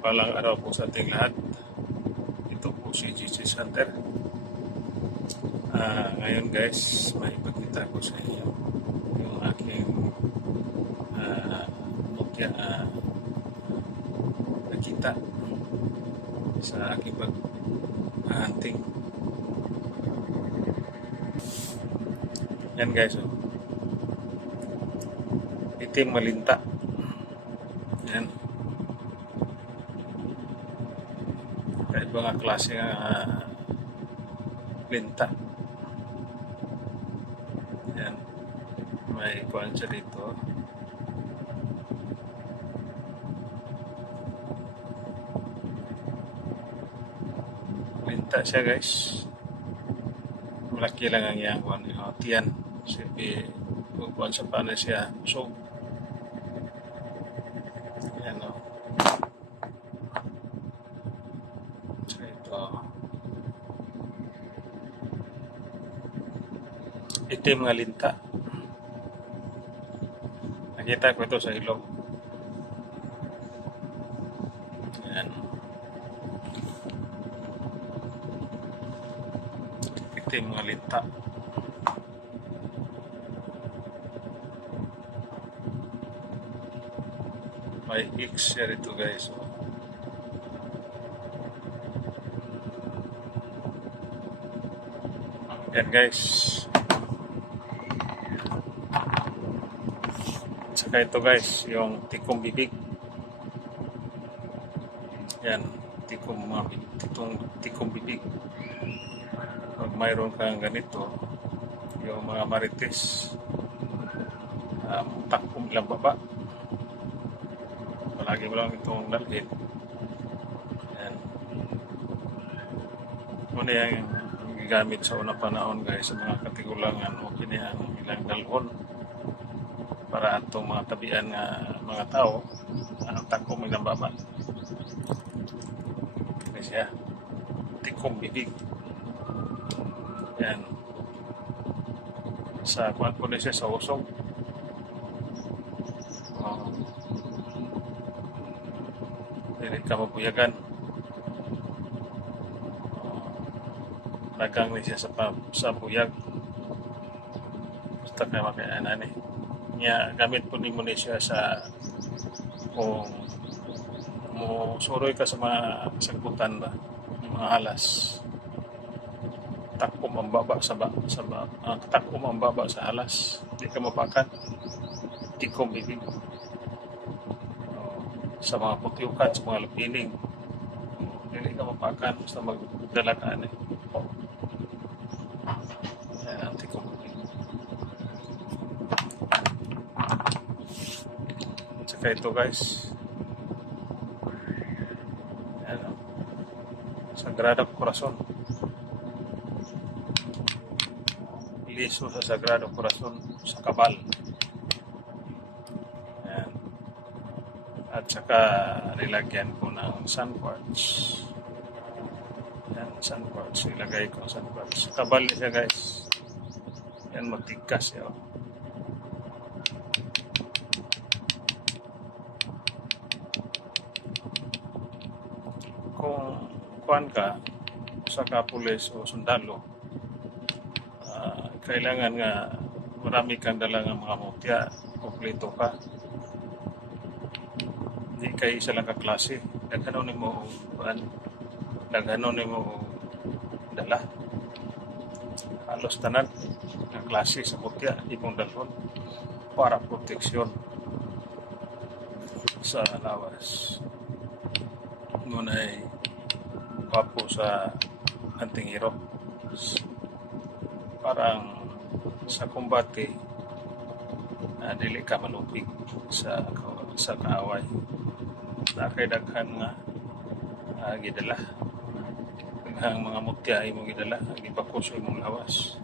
Mapagpalang araw po sa ating lahat. Ito po si GC Center. Ah, ngayon guys, may ipakita ko sa inyo yung aking ah, Nokia ah, nakita sa aking pag-hunting. Yan guys, oh. itim malinta. Mga klase ng ah, linta. Yan. May kuhan siya dito. Linta siya guys. Malaki lang ang iyang kuhan. Tiyan. Sige, kuhan sa paano siya. So, Itim nga linta. Nakita ko ito sa ilog. Yan. Itim nga linta. May X siya rito guys. Oh. Yan guys. Saka ito guys, yung tikong bibig. Yan, tikong mga tikong, tikong bibig. Pag mayroon kang ganito, yung mga marites, um, takong lang baba. Palagi mo lang itong dalhin. Yan. Muna yung gigamit sa unang panahon guys sa mga katigulangan o kini ang ilang dalhon para atong mga tabian nga mga tao ang takom ilang baba. Kasi siya tikom bibig. Yan. Sa kuwan po siya sa usog. Oh. Ka mabuyagan. Dagang ni siya sa, sa buyag. Basta kaya makayaan ni. Niya, gamit po ni mo siya sa kung mo suroy ka sa mga sagbutan ba, mga halas. Takom ang sa ba, sa ba, ah, takom ang baba sa halas. Di ka mapakan. Tikom bibig sa mga putyukan, sa mga lupining. Hindi ka mapakan basta magdala ka ano. Yan ang tikom. Ito guys. Yan o. Sagrada Corazon. Liso sa Sagrado Corazon sa Kabal. Yan. At saka nilagyan ko ng sun quartz. Yan, sun quartz. Ilagay ko sun quartz. Kabal siya guys. Yan, matigas siya. Kuan ka sa kapulis o sundalo, ah, kailangan nga marami kang dala ng mga mutya, kompleto ka di kay isa lang ka klase. Daghano ni mo kuan, daghano ni mo dala. Halos tanan ng klase sa mutya imong dalhon para proteksyon sa lawas. Ngunay wapo sa anting hero. Parang sa kumbate na dili ka malupig sa sa kaaway. Na kay daghan nga uh, gidala. Daghang mga mutya imong gidala gibakos imong lawas.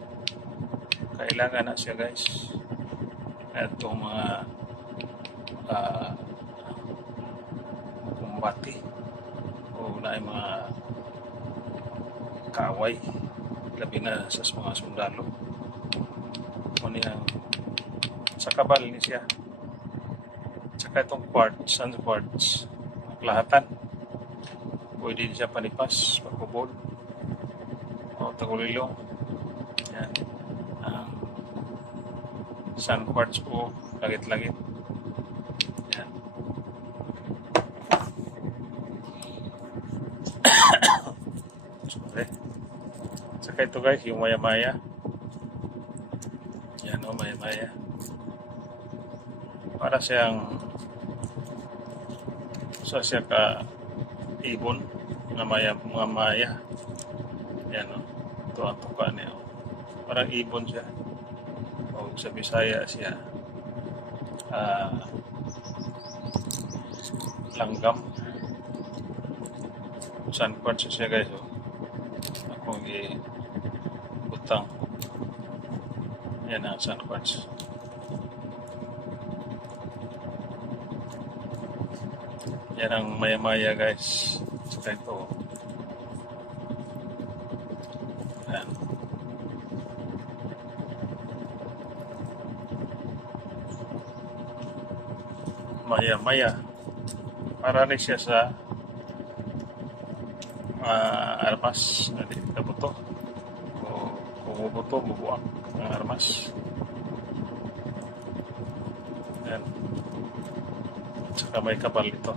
Kailangan na siya guys. Itong mga uh, kumbati o na mga kaaway labi na sa mga sundalo o niyang sa kabal ni siya. Tsaka itong quartz, sun quartz, maklahatan. Pwede siya panipas, pagkubod. O tagulilo. Yan. Ang sun quartz po, langit-langit. Saka ito guys, yung maya-maya. Yan o, maya-maya. Para siyang sa siya ka ibon nga maya mga maya. Yan o. Ito ang tuka niya. o. Parang ibon siya. O sa Bisaya siya. ah langgam. Sun quartz siya guys. O. Akong i butang. Yan ang sun quartz. Yan ang maya-maya guys. Saka ito. Yan. Maya-maya. Para rin siya sa uh, kabuto. O bubuto, bubuak ang armas. Yan. Saka may kapal ito.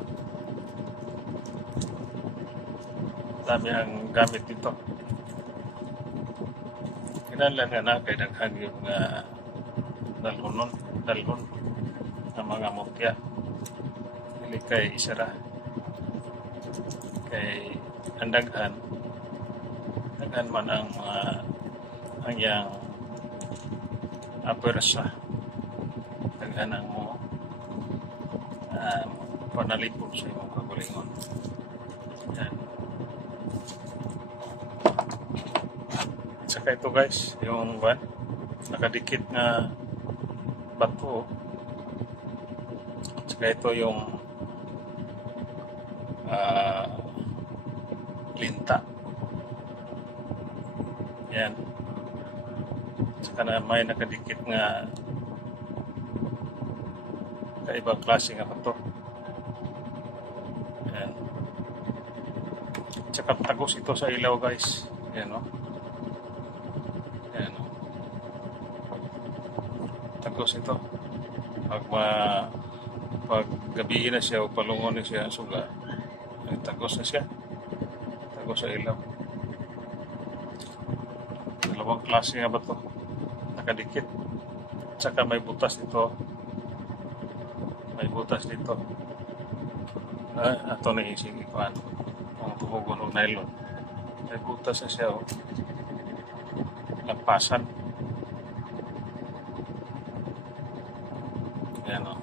Dami ang gamit dito. Kinanlan nga na kay daghan yung uh, dalhonon, dalhon ng mga mutya. Dili kay isara. Kay ang daghan, man ang mga ang yang apersa. Daghan ang mo um, panalipod sa imong kagalingon. Yan. Saka ito guys, yung one, nakadikit na bato. Saka ito yung ah, linta. Yan. Saka na may nakadikit nga kaibang klase nga bato. Yan. Tsaka tagos ito sa ilaw guys. Yan o. Yan o. Tagos ito. Pag ma pag gabi na siya o palungon na siya suga, ay tagos na siya. Tagos sa ilaw. Dalawang klase nga ba to? Nakadikit. Tsaka may butas ito may butas dito. Ah, ato na sige kuhan. Ang tumugon ng nylon. May butas na siya. Oh. Lampasan. Yan o. Oh.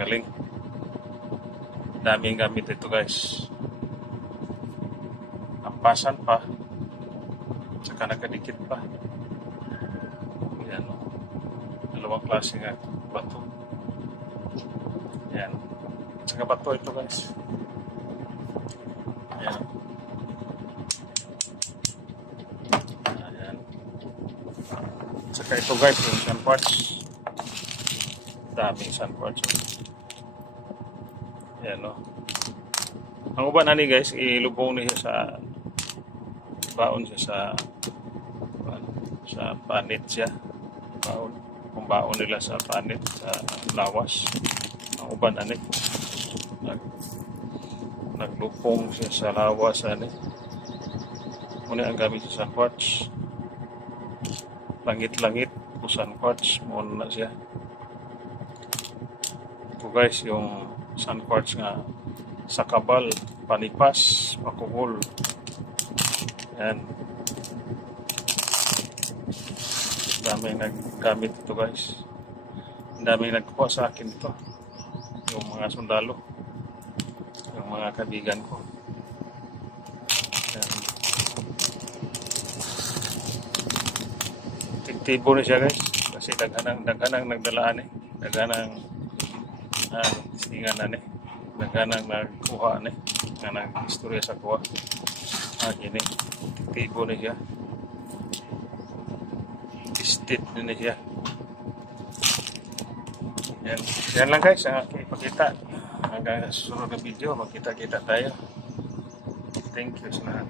Galing. Daming gamit ito guys. Lampasan pa. Saka nakadikit pa. Yan o dalawang klase nga. Bato. Yan. Saka bato ito guys. Yan. Yan saka ito guys yung sun quartz daming sun quartz yan o ang uban na ni guys ilubong niya sa baon siya sa sa panit siya. Baon kung baon nila sa panit sa lawas. Ang uban ani nag naglupong siya sa lawas ani muna ang gamit siya sa quartz. Langit-langit usan quartz muna na siya. Ito guys yung sun quartz nga sa kabal panipas makugol yan. Daming naggamit ito guys. Daming nagkuha sa akin ito. Yung mga sundalo. Yung mga kabigan ko. Yan. Tiktibo na siya guys. Kasi daghanang daghanang nagdalaan eh. Daghanang ah, singan na eh. Daghanang nagkuha eh. Nga nag-istorya sa kuha. Ah, gini. Tiktibo na siya. State na siya. Yan. Yan lang guys, ang aking ipakita. Hanggang sa susunod na video, magkita-kita tayo. Thank you sa lahat.